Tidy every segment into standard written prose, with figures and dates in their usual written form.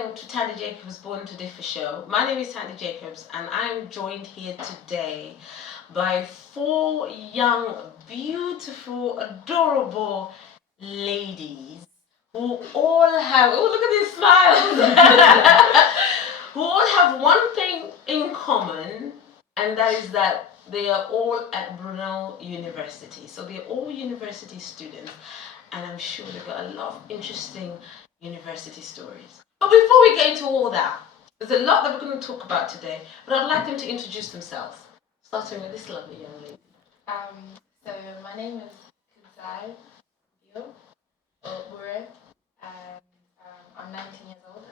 again to Tandie Jacobs Born to Differ show. My name is Tandie Jacobs and I'm joined here today by four young, beautiful, adorable ladies who all have, oh look at these smiles, who all have one thing in common, and that is that they are all at Brunel University. So they're all university students, and I'm sure they've got a lot of interesting university stories. But before we get into all that, there's a lot that we're going to talk about today, but I'd like them to introduce themselves, starting with this lovely young lady. So my name is Kudzai, and I'm 19 years old,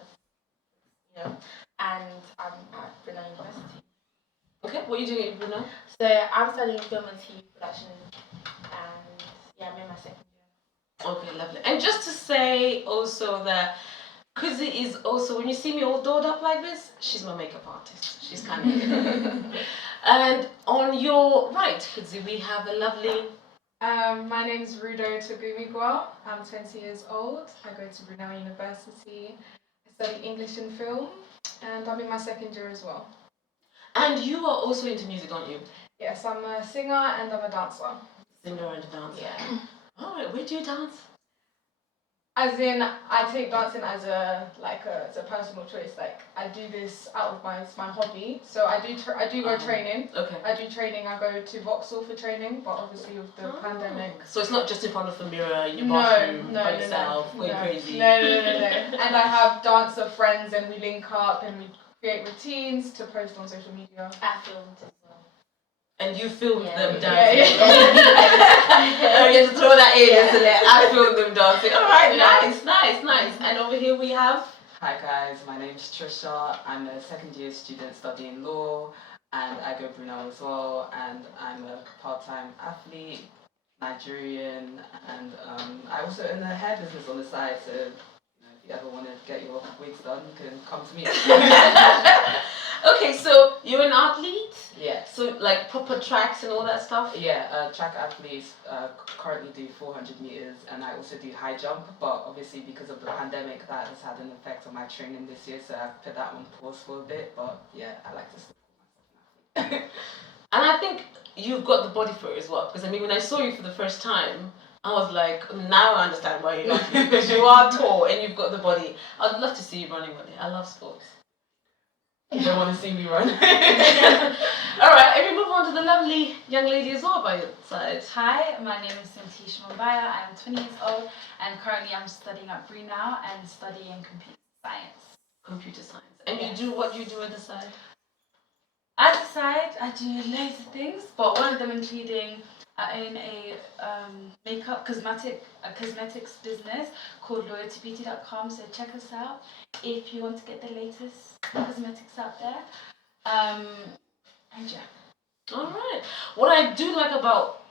and I'm at Brunel University. Okay, what are you doing at Brunel? So I'm studying film and TV production, and yeah, I'm in my second year. Okay, lovely. And just to say also that Kudzai is also, when you see me all dolled up like this, she's my makeup artist. She's kind of And on your right, Kudzai, we have a lovely... My name is Rudo. I'm 20 years old. I go to Brunel University. I study English and film, and I'm in my second year as well. And you are also into music, aren't you? Yes, I'm a singer and I'm a dancer. Singer and a dancer. Yeah. Alright, where do you dance? As in, I take dancing as a personal choice. Like, I do this out of my hobby. So I do go training. Okay. I do training. I go to Vauxhall for training, but obviously with the pandemic. So it's not just in front of the mirror in your bathroom by yourself, going crazy. No. And I have dancer friends, and we link up and we create routines to post on social media. I filmed as well. And you filmed them dancing. Yeah. You have to throw that in, isn't it? I filmed them dancing. Alright, nice. And over here we have... Hi guys, my name's Tricia. I'm a second year student studying law, and I go Brunel as well, and I'm a part-time athlete, Nigerian, and I also own a hair business on the side, so if you ever want to get your wigs done, you can come to me. Okay, so you're an athlete? Yeah. So like proper tracks and all that stuff? Yeah, track athletes currently do 400 meters, and I also do high jump, but obviously because of the pandemic that has had an effect on my training this year, so I've put that on pause for a bit, but yeah, I like to support myself an athlete. And I think you've got the body for it as well, because I mean when I saw you for the first time, I was like, now I understand why you're not, because you are tall and you've got the body. I'd love to see you running one day. I love sports. You don't want to see me run. Alright, and we move on to the lovely young lady as well by your side. Hi, my name is Syntyche. I'm 20 years old and currently I'm studying at Brunel and studying computer science. Computer science. And you do what you do at the side? At the side, I do loads of things, but one of them including I own a cosmetics business called loyaltybeauty.com, so check us out if you want to get the latest cosmetics out there. And yeah. Alright. What I do like about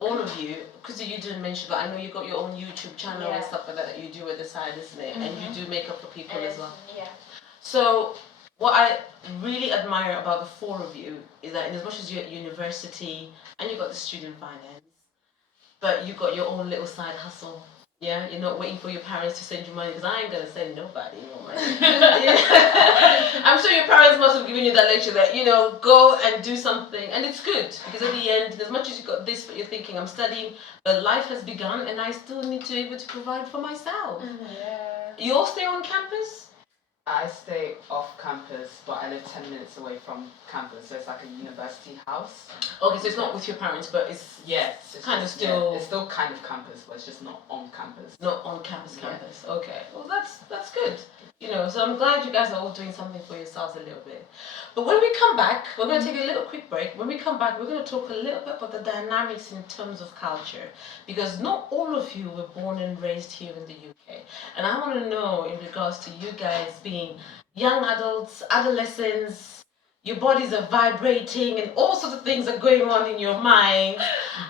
all of you, because you didn't mention, but I know you got your own YouTube channel and stuff like that you do at the side, isn't it? And you do makeup for people as well. Yeah. So what I really admire about the four of you is that in as much as you're at university and you got the student finance, but you got your own little side hustle. Yeah, you're not waiting for your parents to send you money, because I ain't gonna send nobody no money. I'm sure your parents must have given you that lecture that, go and do something, and it's good, because at the end, as much as you got this, but you're thinking, I'm studying, but life has begun, and I still need to be able to provide for myself. Yeah. You all stay on campus? I stay off campus, but I live 10 minutes away from campus, so it's like a university house. Okay, so it's not with your parents, but it's it's kind of just, still... Yeah, it's still kind of campus, but it's just not on campus. Not on campus. Okay, well that's good. So I'm glad you guys are all doing something for yourselves a little bit. But when we come back, we're going to take a little quick break. When we come back, we're going to talk a little bit about the dynamics in terms of culture, because not all of you were born and raised here in the UK. And I want to know, in regards to you guys being young adults, adolescents, your bodies are vibrating and all sorts of things are going on in your mind.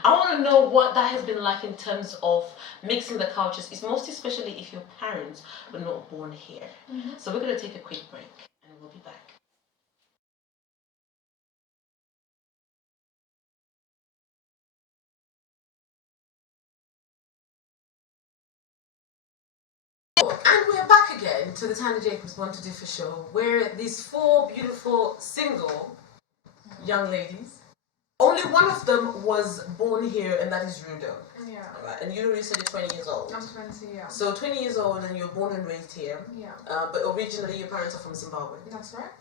I want to know what that has been like in terms of mixing the cultures. It's most especially if your parents were not born here. So we're going to take a quick break and we'll be back. And we're back again to the Tandie Jacobs Born to Differ show, where these four beautiful single young ladies, only one of them was born here, and that is Rudo. Yeah. Right. And you already said you're 20 years old. I'm 20, yeah. So 20 years old, and you're born and raised here. Yeah. But originally your parents are from Zimbabwe. That's right.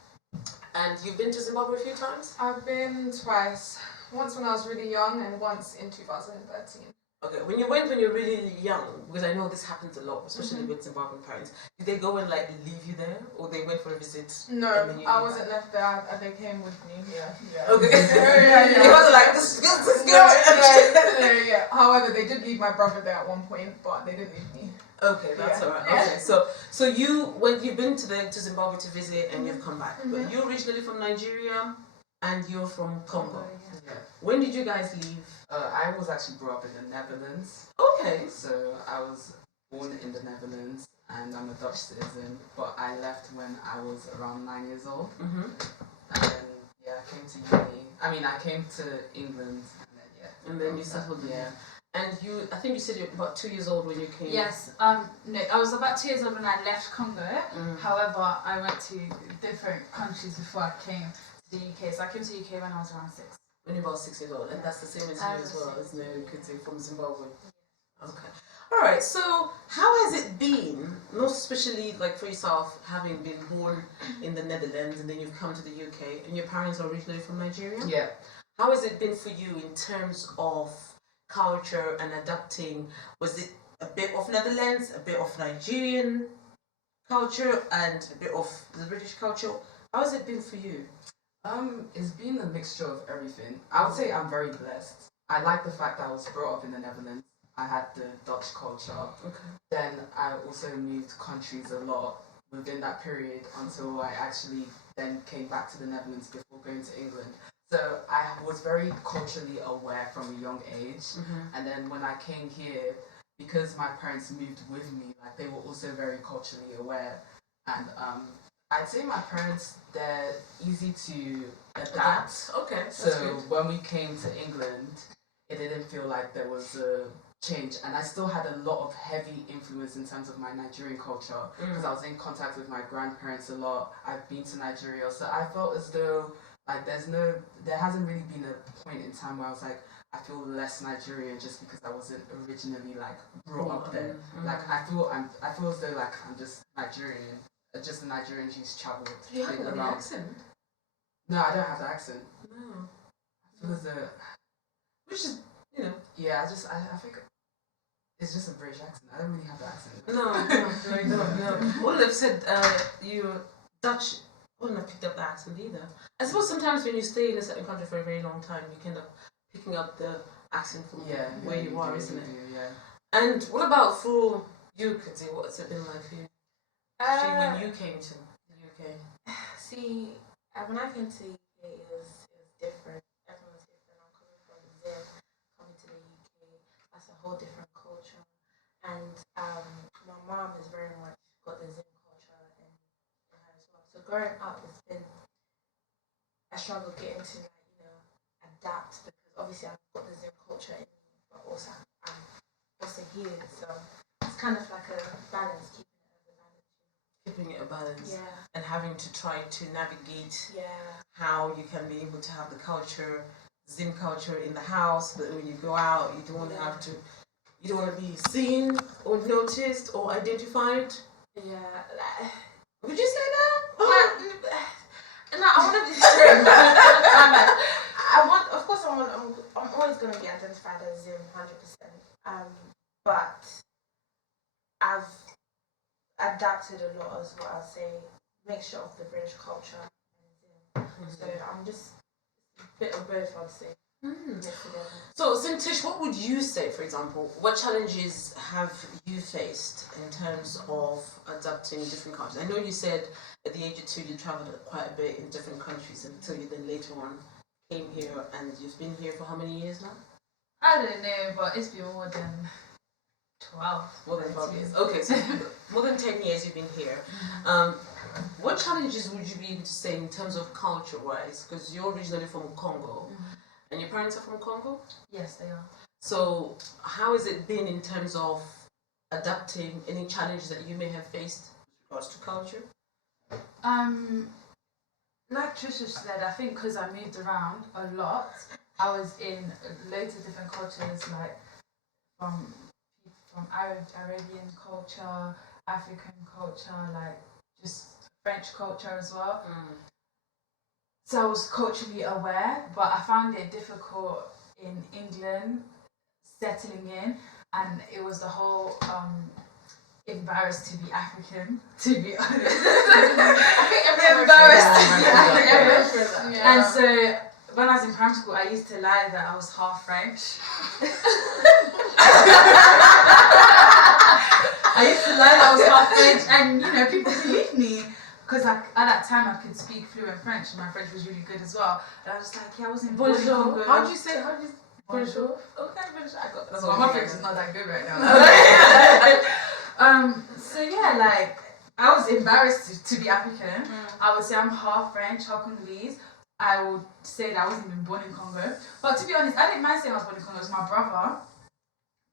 And you've been to Zimbabwe a few times? I've been twice. Once when I was really young and once in 2013. Okay, when you went when you're really young, because I know this happens a lot, especially with Zimbabwean parents, did they go and like leave you there, or they went for a visit? No, and then I wasn't left there. They came with me. Yeah. Okay. Yeah. It wasn't like this girl. Yeah. However, they did leave my brother there at one point, but they didn't leave me. Okay, that's alright. Yeah. Okay, so you've been to Zimbabwe to visit and you've come back, but you're originally from Nigeria and you're from Congo. Yeah. When did you guys leave? I was actually brought up in the Netherlands. Okay. So I was born in the Netherlands and I'm a Dutch citizen, but I left when I was around 9 years old. Mm-hmm. And yeah, I came to uni. I mean, I came to England and then And then you settled there. And I think you said you're about 2 years old when you came. Yes, no, I was about 2 years old when I left Congo. However, I went to different countries before I came to the UK. So I came to the UK when I was around 6. When you're about 6 years old, and that's the same as you as well, isn't it? Kudzai from Zimbabwe. Okay. All right. So how has it been, most especially like for yourself, having been born in the Netherlands and then you've come to the UK, and your parents are originally from Nigeria? Yeah. How has it been for you in terms of culture and adapting? Was it a bit of Netherlands, a bit of Nigerian culture, and a bit of the British culture? How has it been for you? It's been a mixture of everything. I would say I'm very blessed. I like the fact that I was brought up in the Netherlands. I had the Dutch culture. Okay. Then I also moved countries a lot within that period until I actually then came back to the Netherlands before going to England. So I was very culturally aware from a young age. And then when I came here, because my parents moved with me, like they were also very culturally aware. And I'd say my parents, they're easy to adapt. Okay. So when we came to England, it didn't feel like there was a change, and I still had a lot of heavy influence in terms of my Nigerian culture because I was in contact with my grandparents a lot. I've been to Nigeria, so I felt as though like there hasn't really been a point in time where I was like, I feel less Nigerian just because I wasn't originally like brought up there. Like I feel as though like I'm just Nigerian, just a Nigerian who's travelled. Do you have an accent? No, I don't have the accent. No. I feel as though, Which is, you know. yeah, I think it's just a British accent. I don't really have the accent. No. All I've said, you're Dutch. I wouldn't have picked up the accent either. I suppose sometimes when you stay in a certain country for a very long time, you end up picking up the accent from where you are, isn't it? Yeah. And what about for you, Kudzai? What's it been like for you? Especially when you came to the UK. See, when I came to the UK, it was different. Everyone was different. I'm coming from Zim, coming to the UK. That's a whole different culture. And my mom has very much got the Zim culture in her as well. So growing up, it's been a struggle getting to adapt, because obviously I've got the Zim culture in me, but also I'm also here. So it's kind of like a balance, Keeping it a balance. Yeah. And having to try to navigate Yeah. how you can be able to have the culture, Zim culture in the house, but when you go out, you don't want to be seen or noticed or identified. Yeah. Would you say that? No, I want to be I'm always going to be identified as Zim 100%. But I've adapted a lot as well. I'll say mixture of the British culture and Zim. So I'm just a bit of both, I'd say. So, Syntyche, what would you say, for example, what challenges have you faced in terms of adapting different countries? I know you said at the age of 2 you travelled quite a bit in different countries until you then later on came here, and you've been here for how many years now? I don't know, but it's been more than 12. More than 12 years. Okay, so more than 10 years you've been here. What challenges would you be able to say in terms of culture-wise? Because you're originally from Congo. And your parents are from Congo? Yes, they are. So how has it been in terms of adapting, any challenges that you may have faced with regards to culture? Like Tricia said, I think because I moved around a lot, I was in loads of different cultures, like from Arabian culture, African culture, like just French culture as well. So I was culturally aware, but I found it difficult in England settling in, and it was the whole embarrassed to be African, to be honest. Embarrassed to be African. And so when I was in primary school, I used to lie that I was half French. I used to lie that I was half French, and you know, people believed me. Because at that time I could speak fluent French, and my French was really good as well. And I was like, yeah, I wasn't born in Congo. How do you say? Bonjour? Okay, bonjour. I got that. So my French is not that good right now. So yeah, like I was embarrassed to be African. I would say I'm half French, half Congolese. I would say that I wasn't even born in Congo. But to be honest, I didn't mind saying I was born in Congo. It was my brother.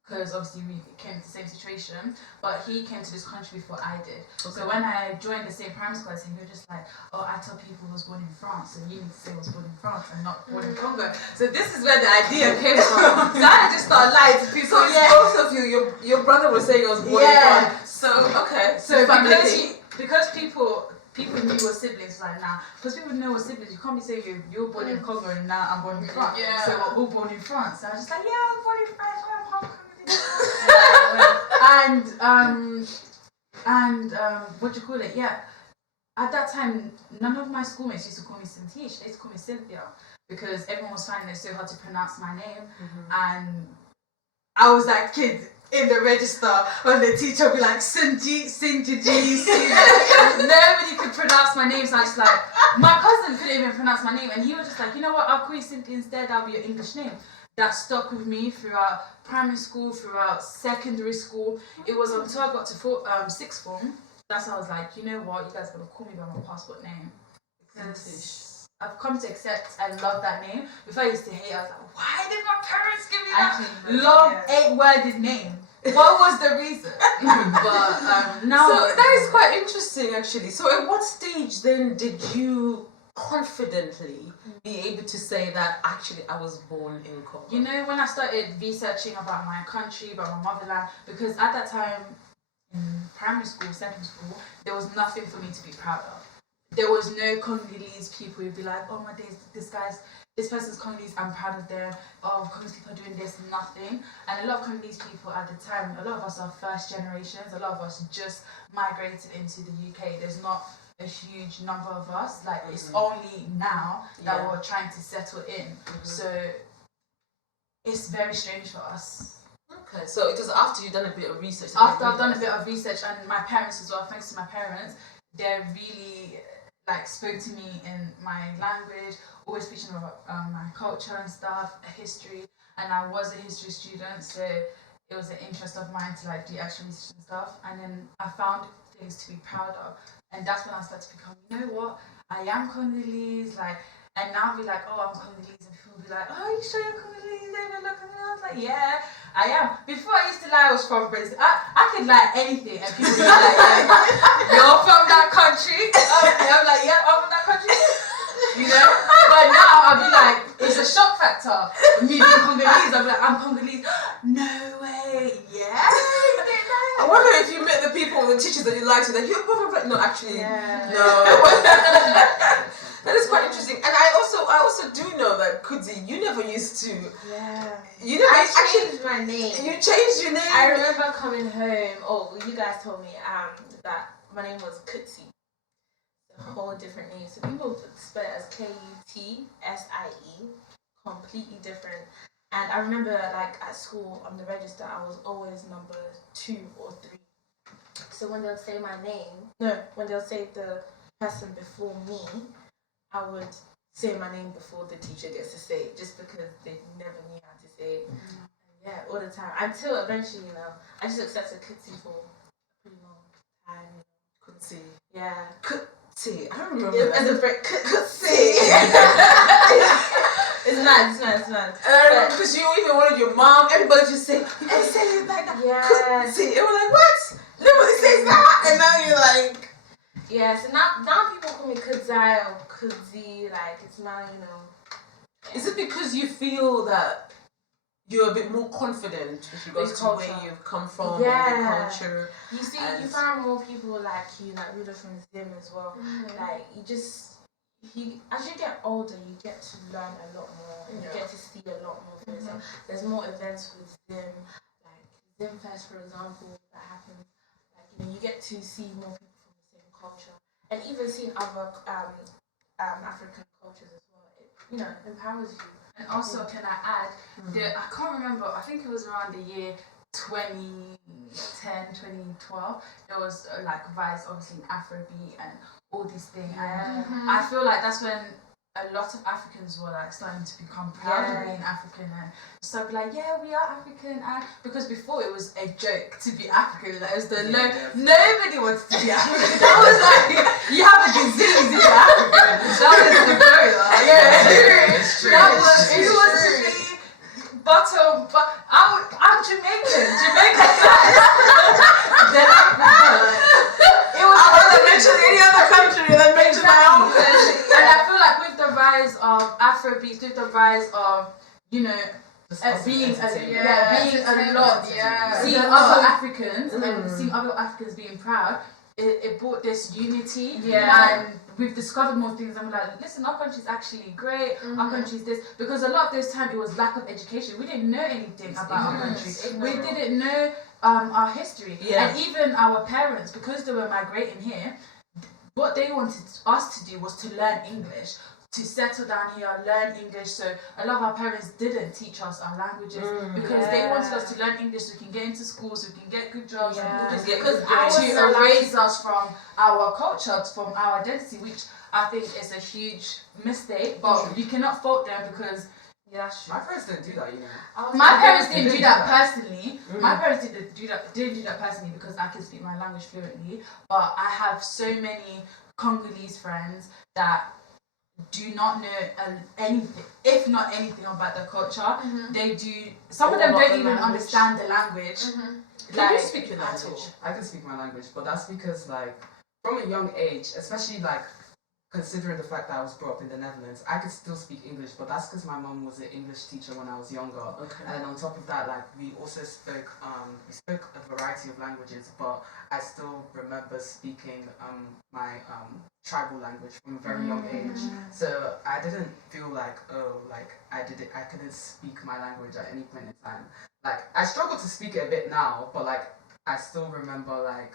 Because obviously we came to the same situation, but he came to this country before I did. Okay. So when I joined the same primary school as him, he was just like, oh, I tell people I was born in France, so you need to say I was born in France and not born in Congo. So this is where the idea came from. So I just started lying to people. So both of you, your brother was saying I was born in France. So okay. So because people knew we're siblings, like now, because people know we're siblings, you can't be saying you're born in Congo and now I'm born in France. Yeah. So we're all born in France. So I was just like, yeah, I'm born in France, I'm Hong Kong. and what do you call it? Yeah, at that time, none of my schoolmates used to call me Syntyche. They used to call me Cynthia because everyone was finding it so hard to pronounce my name, and I was that kid in the register when the teacher would be like Syntyche. Nobody could pronounce my name, so I was like, my cousin couldn't even pronounce my name, and he was just like, you know what? I'll call you Cynthia instead. That'll be your English name. That stuck with me throughout primary school, throughout secondary school. It was until I got to sixth form. That's when I was like, you know what, you guys are gonna call me by my passport name. Because I've come to accept and love that name. Before I used to hate it, I was like, why did my parents give me that long 8-worded name? What was the reason? But now... So that is quite interesting actually. So at what stage then did you confidently be able to say that actually I was born in Congo? You know, when I started researching about my country, about my motherland, because at that time in primary school, secondary school, there was nothing for me to be proud of. There was no Congolese people who'd be like, oh my days, this person's Congolese, I'm proud of them. Oh, Congolese people are doing this, nothing. And a lot of Congolese people at the time, a lot of us are first generations, a lot of us just migrated into the UK. There's not a huge number of us, like it's only now that we're trying to settle in. So it's very strange for us. Okay, so it was after you've done a bit of research. After I've done a bit of research, and my parents as well, thanks to my parents, they really like spoke to me in my language, always teaching about my culture and stuff, history, and I was a history student, so it was an interest of mine to like do actual research and stuff, and then I found things to be proud of. And that's when I started to become, you know what, I am Congolese, like, and now I'll be like, oh, I'm Congolese, and people will be like, oh, are you sure you're Congolese? They will look at me, I was like, yeah, I am. Before I used to lie I was from Brazil. I could lie anything, and people would be like, yeah, you're from that country? I'm like, yeah, I'm from that country. You know? But now I'll be like, it's a shock factor. Me being Congolese, I'll be like, I'm Congolese. No way, yeah? I wonder if you met the people, the teachers that you liked, that you're both no, actually, no. That is quite interesting. And I also do know that Kudzai, you never used to. Yeah. You never I changed my name. You changed your name. I remember coming home. Oh, you guys told me that my name was Kudzai. A whole different name. So people would spell it as Kutsie, completely different. And I remember, like, at school, on the register, I was always number 2 or 3. So when they'll say my name, when they'll say the person before me, I would say my name before the teacher gets to say it, just because they never knew how to say it. Yeah, all the time. Until eventually, I just accepted Kudzai for a pretty long time. Kudzai. Yeah. Kudzai. I don't remember that. As a break, Kudzai. It's It's mad. Because you even wanted your mom, everybody just say, hey, say it like that. Yeah. See, it was like, what? Nobody says that. And now you're like... Yeah, so now people call me Kudzai or Kudzi, like, it's now, you know. Is it because you feel that you're a bit more confident with regards to where you've come from and your culture? You see, you find more people like you, like Rudo from Zim as well. Like, as you get older, you get to learn a lot more. You get to see a lot more things. There's more events with Zim, like Zim Fest, for example, that happens. Like, you know, you get to see more people from the same culture, and even seeing other African cultures as well. It, you know, empowers you. And also, can I add, I can't remember, I think it was around the year 2010, 2012, there was like Vice, obviously in Afrobeat and all these things. And I feel like that's when a lot of Africans were like starting to become proud of being African and start like, yeah, we are African. And because before it was a joke to be African, like it was nobody wants to be African. That was like, you have a disease if you're African. That was the barrier. It's true. That was, if you want to be bottom, but I'm Jamaican. Jamaican guys. Then it was I wasn't mentioning any other country than mention my own country. And I feel like with the rise of Afrobeat, with the rise of, you know, being a lot, seeing other Africans and seeing other Africans being proud, it brought this unity. And we've discovered more things. I'm like, listen, our country's actually great. Our country's this, because a lot of this time it was lack of education. We didn't know anything about our country. We didn't know our history. And even our parents, because they were migrating here, what they wanted us to do was to learn English, to settle down here, learn English. So a lot of our parents didn't teach us our languages because they wanted us to learn English so we can get into schools, so we can get good jobs, because to erase us from our culture, from our identity, which I think is a huge mistake. But you cannot fault them because my parents didn't do that, you know. My parents didn't do that personally. My parents didn't do that personally because I can speak my language fluently. But I have so many Congolese friends that do not know anything, if not anything about their culture. They do. Some of them don't even understand the language. Can you speak your language? I can speak my language, but that's because, like, from a young age, especially like considering the fact that I was brought up in the Netherlands, I could still speak English, but that's because my mum was an English teacher when I was younger. And on top of that, like, we also spoke a variety of languages, but I still remember speaking my tribal language from a very young age. So I didn't feel like, I couldn't speak my language at any point in time. Like, I struggle to speak it a bit now, but like, I still remember like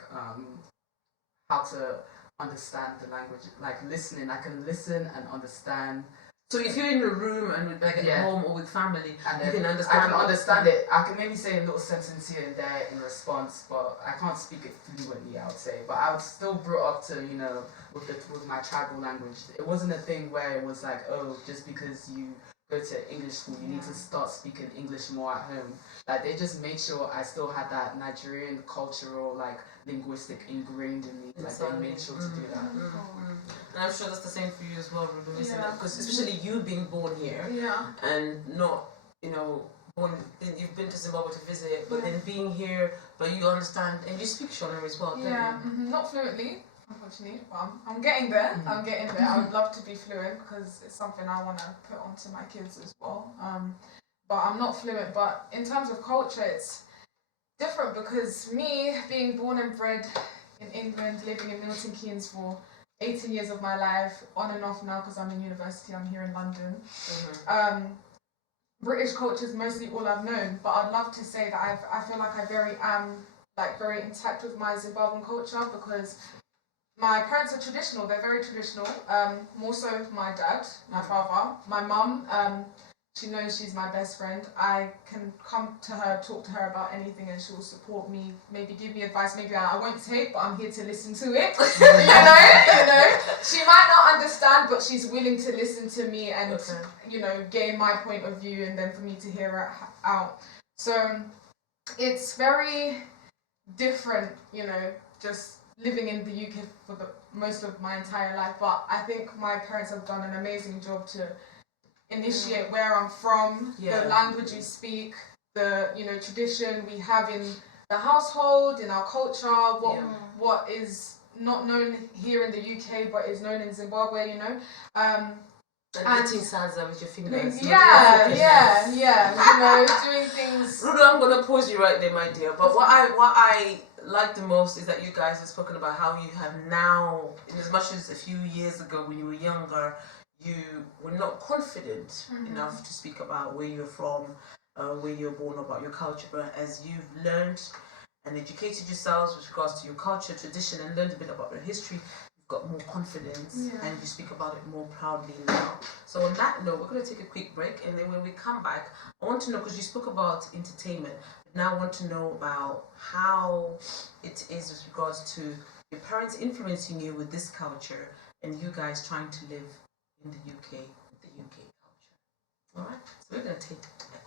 how to understand the language, like listening. I can listen and understand. So if you're in a room and with, like at home or with family, and you can understand. I can understand it. I can maybe say a little sentence here and there in response, but I can't speak it fluently, I would say. But I was still brought up to, you know, with my tribal language. It wasn't a thing where it was like, oh, just because you go to English school, you need to start speaking English more at home. Like, they just made sure I still had that Nigerian cultural, like, linguistic ingrained in me. Like, they made sure to do that. And I'm sure that's the same for you as well, Rudo, isn't it? Because especially you being born here and not, you know, you've been to Zimbabwe to visit, but then being here, but you understand, and you speak Shona as well, don't you? Not fluently, unfortunately, but I'm getting there. I would love to be fluent because it's something I want to put onto my kids as well. But I'm not fluent. But in terms of culture, it's different because me being born and bred in England, living in Milton Keynes for 18 years of my life, on and off now because I'm in university, I'm here in London. British culture is mostly all I've known, but I'd love to say that I feel like I am very intact with my Zimbabwean culture because my parents are traditional. They're very traditional. More so my dad, my father, my mum. She knows she's my best friend. I can come to her, talk to her about anything, and she'll support me. Maybe give me advice. Maybe I won't take, but I'm here to listen to it. you know. She might not understand, but she's willing to listen to me and gain my point of view, and then for me to hear it out. So it's very different, just living in the UK for most of my entire life. But I think my parents have done an amazing job to initiate where I'm from, Yeah. the language we speak, the tradition we have in the household, in our culture, what is not known here in the UK but is known in Zimbabwe, And eating salsa with your fingers. Yeah, doing things. Rudo, I'm gonna pause you right there, my dear. But what I like the most is that you guys have spoken about how you have now, in as much as a few years ago when you were younger, you were not confident enough to speak about where you're from, where you're born, about your culture. But as you've learned and educated yourselves with regards to your culture, tradition, and learned a bit about your history, you've got more confidence and you speak about it more proudly now. So on that note, we're going to take a quick break, and then when we come back, I want to know, because you spoke about entertainment, now I want to know about how it is with regards to your parents influencing you with this culture and you guys trying to live in the UK with the UK culture. Alright, so we're going to take a quick break.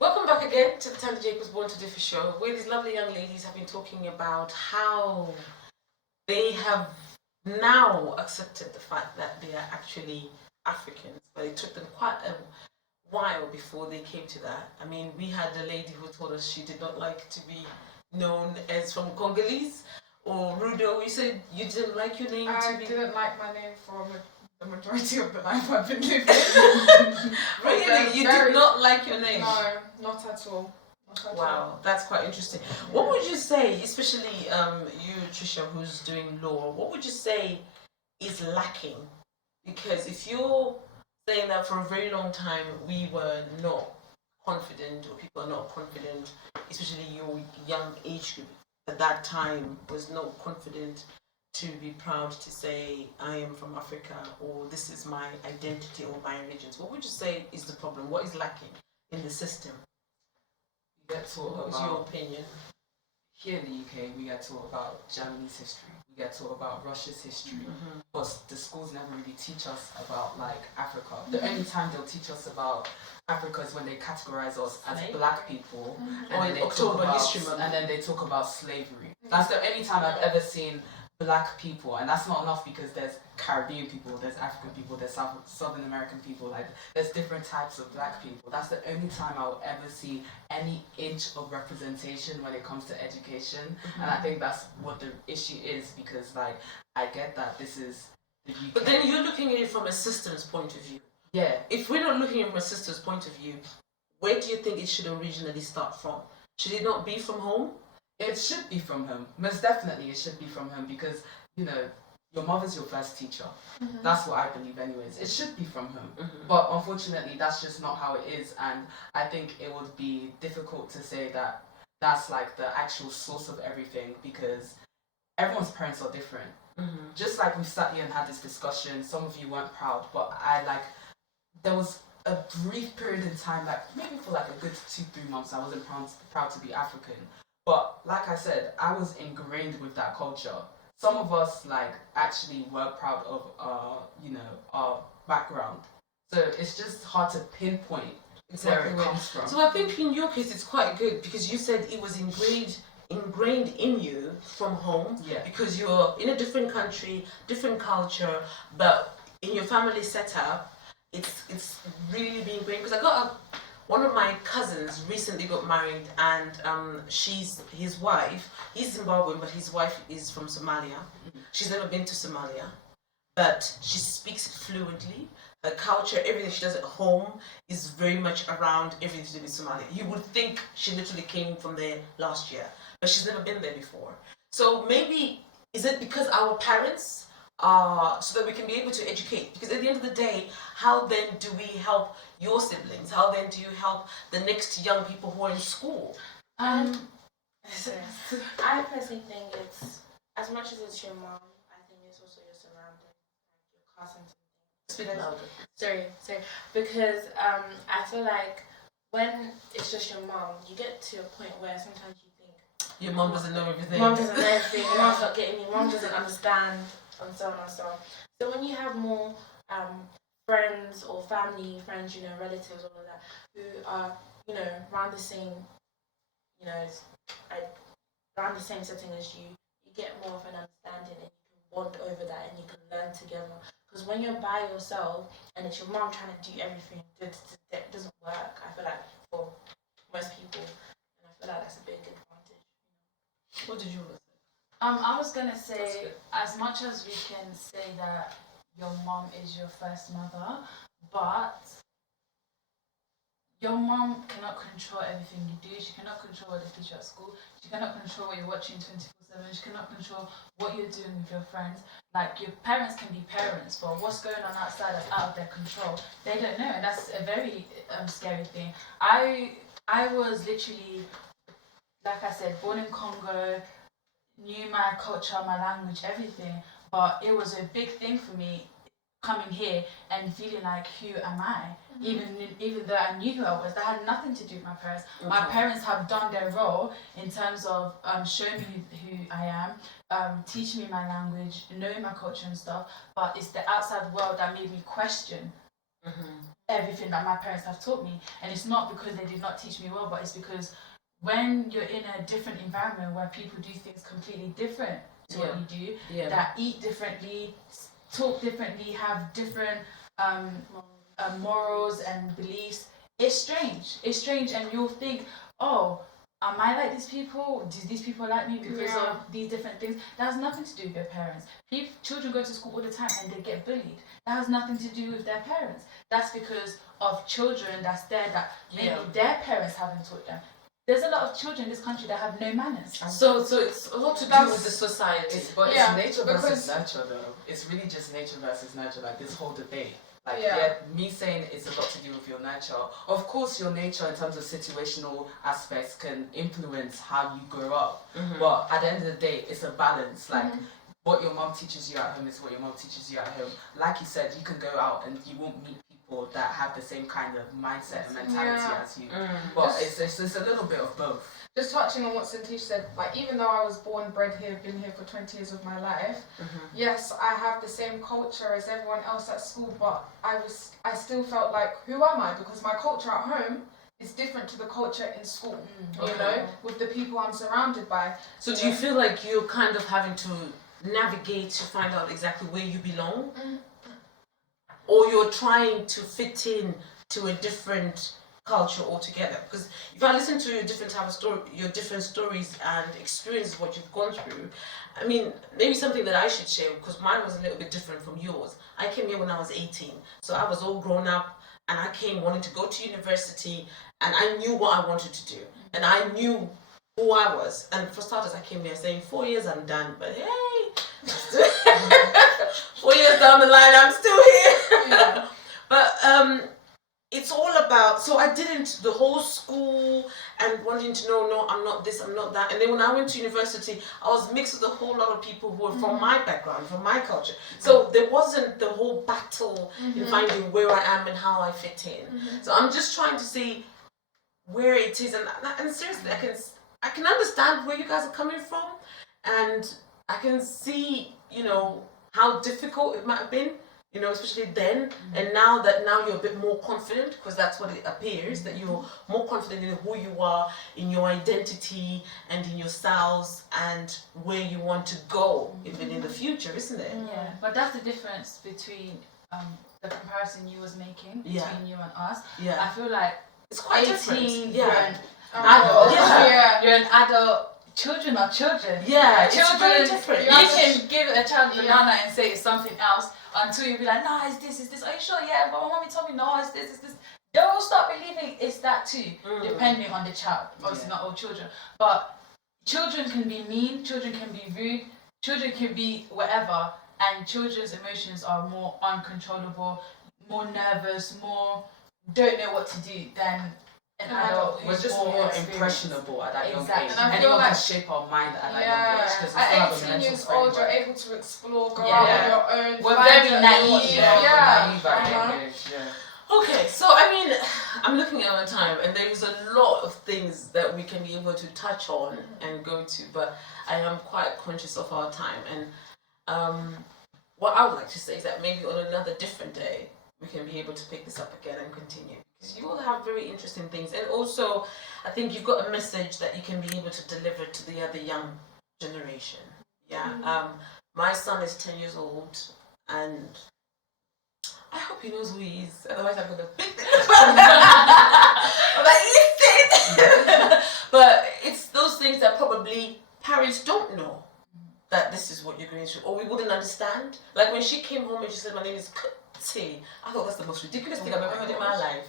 Welcome back again to the Tandie was Born to Differ show, where these lovely young ladies have been talking about how they have now accepted the fact that they are actually Africans, but it took them quite a while before they came to that. I mean, we had a lady who told us she did not like to be known as from Congolese, or Rudo, you said you didn't like your name to be... I didn't like my name for the majority of the life I've been living. Really? You did not like your name? No, not at all. Wow, that's quite interesting. What would you say, especially you, Tricia, who's doing law, what would you say is lacking? Because if you're saying that for a very long time we were not confident, or people are not confident, especially your young age group at that time was not confident to be proud to say I am from Africa, or this is my identity or my origins, what would you say is the problem? What is lacking in the system? You get taught What was your opinion? Here in the UK, we get taught about Germany's history. We get taught about Russia's history. But the schools never really teach us about like Africa. The only time they'll teach us about Africa is when they categorize us as black people, and then they talk about, and then they talk about slavery. That's the only time I've ever seen black people, and that's not enough because there's Caribbean people, there's African people, there's Southern American people, like there's different types of black people. That's the only time I'll ever see any inch of representation when it comes to education. And I think that's what the issue is, because like I get that this is the UK. But then you're looking at it from a system's point of view. Yeah. If we're not looking at it from a system's point of view, where do you think it should originally start from? Should it not be from home? It should be from home. Most definitely it should be from home, because, your mother's your first teacher. That's what I believe anyways. It should be from home. But unfortunately, that's just not how it is. And I think it would be difficult to say that that's like the actual source of everything, because everyone's parents are different. Just like we sat here and had this discussion, some of you weren't proud, but there was a brief period in time, like maybe for like a good 2-3 months, I wasn't proud to be African. But like I said, I was ingrained with that culture. Some of us actually were proud of our background. So it's just hard to pinpoint where it comes from. So I think in your case it's quite good, because you said it was ingrained in you from home, because you're in a different country, different culture, but in your family setup, it's really being ingrained. Because I got one of my cousins recently got married, and she's his wife. He's Zimbabwean, but his wife is from Somalia. She's never been to Somalia, but she speaks it fluently. Her culture, everything she does at home is very much around everything to do with Somalia. You would think she literally came from there last year, but she's never been there before. So maybe, is it because our parents so that we can be able to educate? Because at the end of the day, how then do we help your siblings? How then do you help the next young people who are in school? I personally think it's, as much as it's your mom, I think it's also your surroundings, like your cousins. Speak louder. Sorry. Because I feel like when it's just your mom, you get to a point where sometimes you think your mom doesn't know everything. Mom doesn't know everything. Your mom's not getting me. Mom doesn't understand, and so on and so on. So when you have more friends or family, friends, relatives, all of that, who are, around the same around the same setting as you, you get more of an understanding and you can bond over that and you can learn together. Because when you're by yourself and it's your mom trying to do everything, it doesn't work. I feel like for most people, and I feel like that's a big advantage. What did you want to say? I was gonna say, as much as we can say that your mom is your first mother, but your mom cannot control everything you do. She cannot control what they teach you at school. She cannot control what you're watching 24/7. She cannot control what you're doing with your friends. Like, your parents can be parents, but what's going on outside is out of their control. They don't know, and that's a very scary thing. I was literally, like I said, born in Congo, knew my culture, my language, everything, but it was a big thing for me coming here and feeling like, who am I? Even though I knew who I was, that had nothing to do with my parents. My parents have done their role in terms of showing me who I am, teaching me my language, knowing my culture and stuff, but it's the outside world that made me question everything that my parents have taught me. And it's not because they did not teach me well, but it's because when you're in a different environment where people do things completely different to what you do, that eat differently, talk differently, have different morals and beliefs, it's strange, and you'll think, oh, am I like these people? Do these people like me because of these different things? That has nothing to do with their parents. Children go to school all the time and they get bullied. That has nothing to do with their parents. That's because of children that's there that maybe their parents haven't taught them. There's a lot of children in this country that have no manners. So it's a lot to do with the society. It's nature versus nurture, though. It's really just nature versus nurture, like this whole debate. Like, me saying it's a lot to do with your nurture. Of course, your nature in terms of situational aspects can influence how you grow up. But at the end of the day, it's a balance. Like, what your mom teaches you at home is what your mom teaches you at home. Like you said, you can go out and you won't meet people that have the same kind of mindset and mentality as you. But it's a little bit of both. Just touching on what Syntyche said, like, even though I was born, bred here, been here for 20 years of my life, yes, I have the same culture as everyone else at school, but I still felt like, who am I? Because my culture at home is different to the culture in school, you know, with the people I'm surrounded by. So do you feel like you're kind of having to navigate to find out exactly where you belong? Or you're trying to fit in to a different culture altogether? Because if I listen to your different type of story, your different stories and experiences, what you've gone through, I mean, maybe something that I should share, because mine was a little bit different from yours. I came here when I was 18, so I was all grown up, and I came wanting to go to university, and I knew what I wanted to do, and I knew who I was. And for starters, I came here saying 4 years I'm done, but hey, 4 years down the line, I'm still here. But it's all about, so I didn't, the whole school and wanting to know, no, I'm not this, I'm not that. And then when I went to university, I was mixed with a whole lot of people who were from my background, from my culture. So there wasn't the whole battle in finding where I am and how I fit in. So I'm just trying to see where it is. And seriously, I can understand where you guys are coming from. And I can see, you know, how difficult it might have been. You know, especially then, and now you're a bit more confident, because that's what it appears, that you're more confident in who you are, in your identity, and in yourselves, and where you want to go, even in the future, isn't it? Yeah, but that's the difference between the comparison you was making between you and us. Yeah, I feel like it's quite 18, different. You're an adult. You're an adult. Children are children. Yeah, children, it's very different. You can give a child a banana and say it's something else until you be like, no, it's this. Are you sure? Yeah, but my mommy told me no, it's this. They'll start believing it's that too, depending on the child. Obviously, not all children, but children can be mean, children can be rude, children can be whatever, and children's emotions are more uncontrollable, more nervous, more don't know what to do than an adult. We're just more impressionable at that young age. And anyone can shape our mind at that young age. At 18 years old, you're able to explore, go out on your own. We're very naive. Naive at a young age. Okay, so I mean, I'm looking at our time, and there's a lot of things that we can be able to touch on and go to, but I am quite conscious of our time. And what I would like to say is that maybe on another different day, we can be able to pick this up again and continue. Because you all have very interesting things, and also I think you've got a message that you can be able to deliver to the other young generation. Yeah. My son is 10 years old, and I hope he knows who he is. Otherwise, I'm gonna beat him. I'm like, listen. But it's those things that probably parents don't know, that this is what you're going through, or we wouldn't understand. Like when she came home and she said, "My name is Kudzai," I thought that's the most ridiculous thing I've ever heard in my life.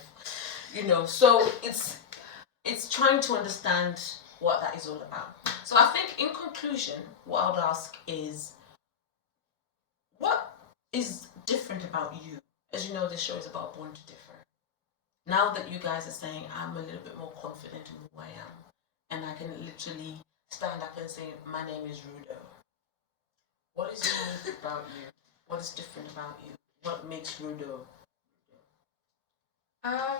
You know, so it's trying to understand what that is all about. So I think, in conclusion, what I would ask is, what is different about you? As you know, this show is about Born to Differ. Now that you guys are saying, I'm a little bit more confident in who I am, and I can literally stand up and say, my name is Rudo. What is unique about you? What is different about you? What makes Rudo? I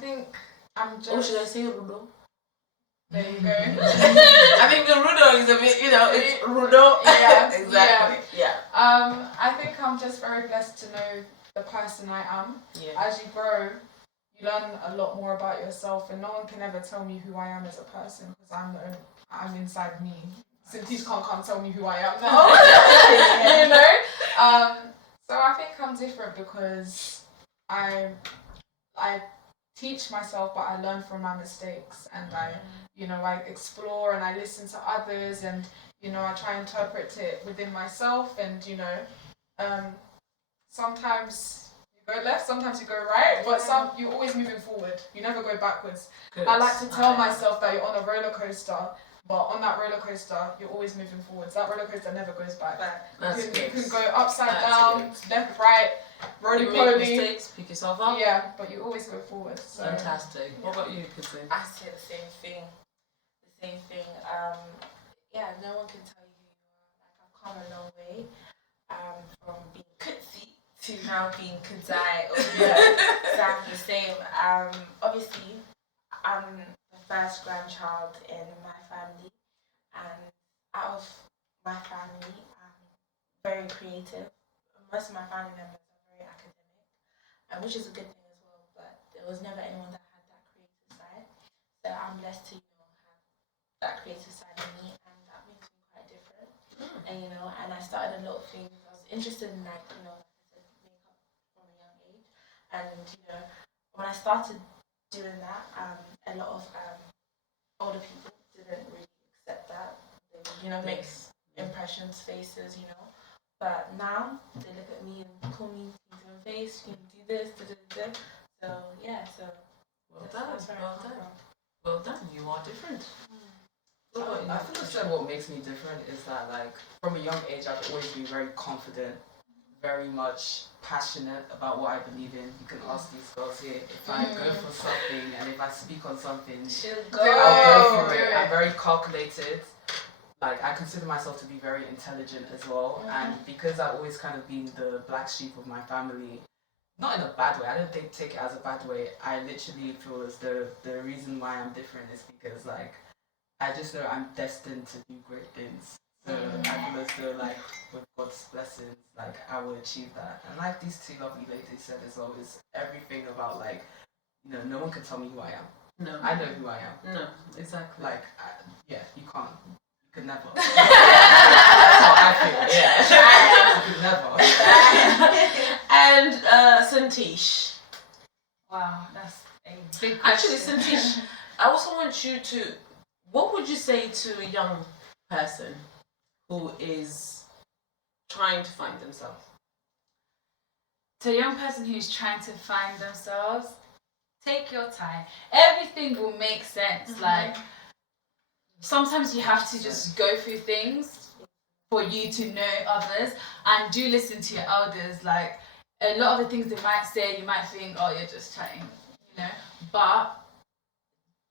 think I'm just. Oh, should I say Rudo? There you go. I think the Rudo is a bit, it's Rudo. Yeah, exactly. Yeah. I think I'm just very blessed to know the person I am. Yeah. As you grow, you learn a lot more about yourself, and no one can ever tell me who I am as a person because I'm inside me. Syntyche can't come tell me who I am now. You know. So I think I'm different because I teach myself, but I learn from my mistakes, and I explore and I listen to others, and I try and interpret it within myself, and sometimes you go left, sometimes you go right, but you're always moving forward. You never go backwards. Good. I like to tell myself that you're on a roller coaster, but on that roller coaster, you're always moving forwards. That roller coaster never goes back. You can go upside down, left, right, roly poly. You make mistakes, pick yourself up. Yeah, but you always go forward. So. Fantastic. What about you, Kudzai? I say the same thing. No one can tell you who you are. Like, I've come a long way from being Kudzai to now being Kudzai. So I'm the same. Obviously, I'm the first grandchild in my family, and out of my family, I'm very creative. Most of my family members are very academic, which is a good thing as well, but there was never anyone that had that creative side. So I'm blessed to, have that creative side in me, and that makes me quite different. And I started a lot of things. I was interested in makeup from a young age. And, when I started doing that, a lot of older people didn't really accept that. They would, make impressions, faces, But now they look at me and call me to my face, do this, da. So Well done. Well done. You are different. I feel like what makes me different is that, like, from a young age, I've always been very confident, very much passionate about what I believe in. You can ask these girls here, if I go for something and if I speak on something, I'll go for it. I'm very calculated. Like, I consider myself to be very intelligent as well, and because I've always kind of been the black sheep of my family, not in a bad way, I don't take it as a bad way, I literally feel as though the reason why I'm different is because, like, I just know I'm destined to do great things. So I feel as though, like, with God's blessings, like, I will achieve that. And like these two lovely ladies said as well, is everything about, like, no one can tell me who I am. No. I know who I am. No, exactly. Like, you can't. You could never. That's how I feel, yeah. You could never. And Syntyche. Wow, that's a big question. Actually, Syntyche, I also want you to, what would you say to a young person who is trying to find themselves? To a young person who's trying to find themselves, take your time. Everything will make sense. Like, sometimes you have to just go through things for you to know others, and do listen to your elders. Like, a lot of the things they might say, you might think, oh, you're just chatting, but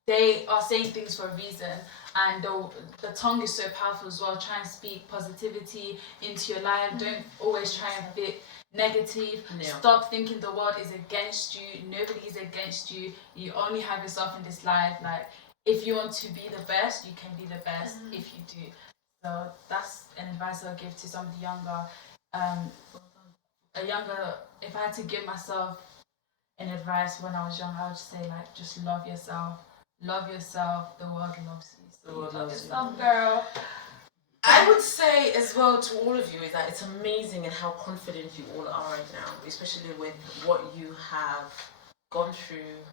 they are saying things for a reason, and the tongue is so powerful as well. Try and speak positivity into your life. Don't always try and fit negative. Stop thinking the world is against you. Nobody is against you. You only have yourself in this life. Like, if you want to be the best, you can be the best if you do. So that's an advice I'll give to somebody younger. If I had to give myself an advice when I was young, I would say like just love yourself. Love yourself. The world loves you. So The world love loves you. yourself, girl. I would say as well to all of you is that it's amazing and how confident you all are right now, especially with what you have gone through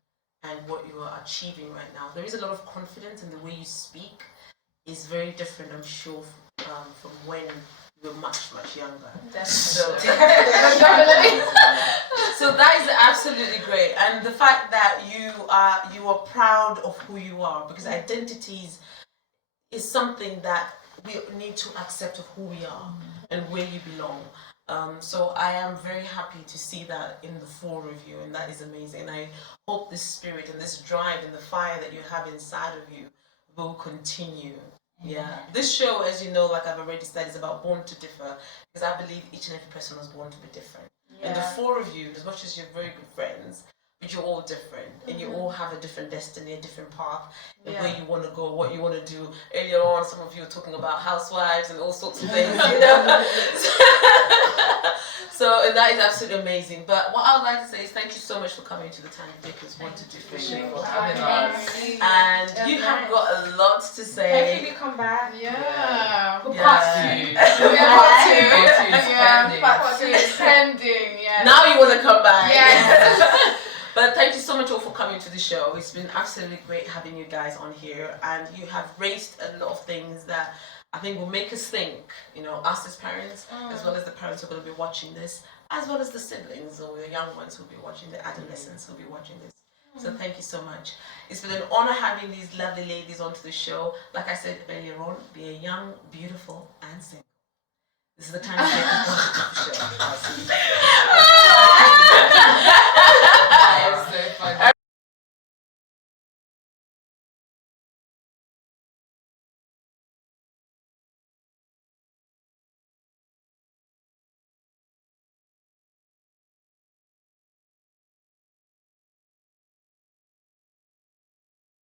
and what you are achieving right now. There is a lot of confidence in the way you speak. Is very different, I'm sure, from when you were much younger. So, so that is absolutely great, and the fact that you are proud of who you are, because identities is something that we need to accept of who we are and where you belong. So I am very happy to see that in the four of you, and that is amazing. And I hope this spirit and this drive and the fire that you have inside of you will continue. Yeah. This show, as you know, like I've already said, is about born to differ, because I believe each and every person was born to be different. And the four of you, as much as you're very good friends, but you're all different, and you all have a different destiny, a different path, and where you want to go, what you want to do. Earlier on, some of you were talking about housewives and all sorts of things, you know. So, and that is absolutely amazing. But what I would like to say is thank you so much for coming to the Tandie Bakers Want to Do for you. And you have got a lot to say. Hopefully we come back. Yeah. Yeah. Part two is pending. Yeah. Now you want to come back. Yes. But thank you so much all for coming to the show. It's been absolutely great having you guys on here, and you have raised a lot of things that I think will make us think, you know, us as parents, as well as the parents who are going to be watching this, as well as the siblings or the young ones who will be watching, the adolescents who will be watching this. So thank you so much. It's been an honor having these lovely ladies onto the show. Like I said earlier on, be a young, beautiful, and single. This is the Tandie Bakers show. I'll see you. That was so funny.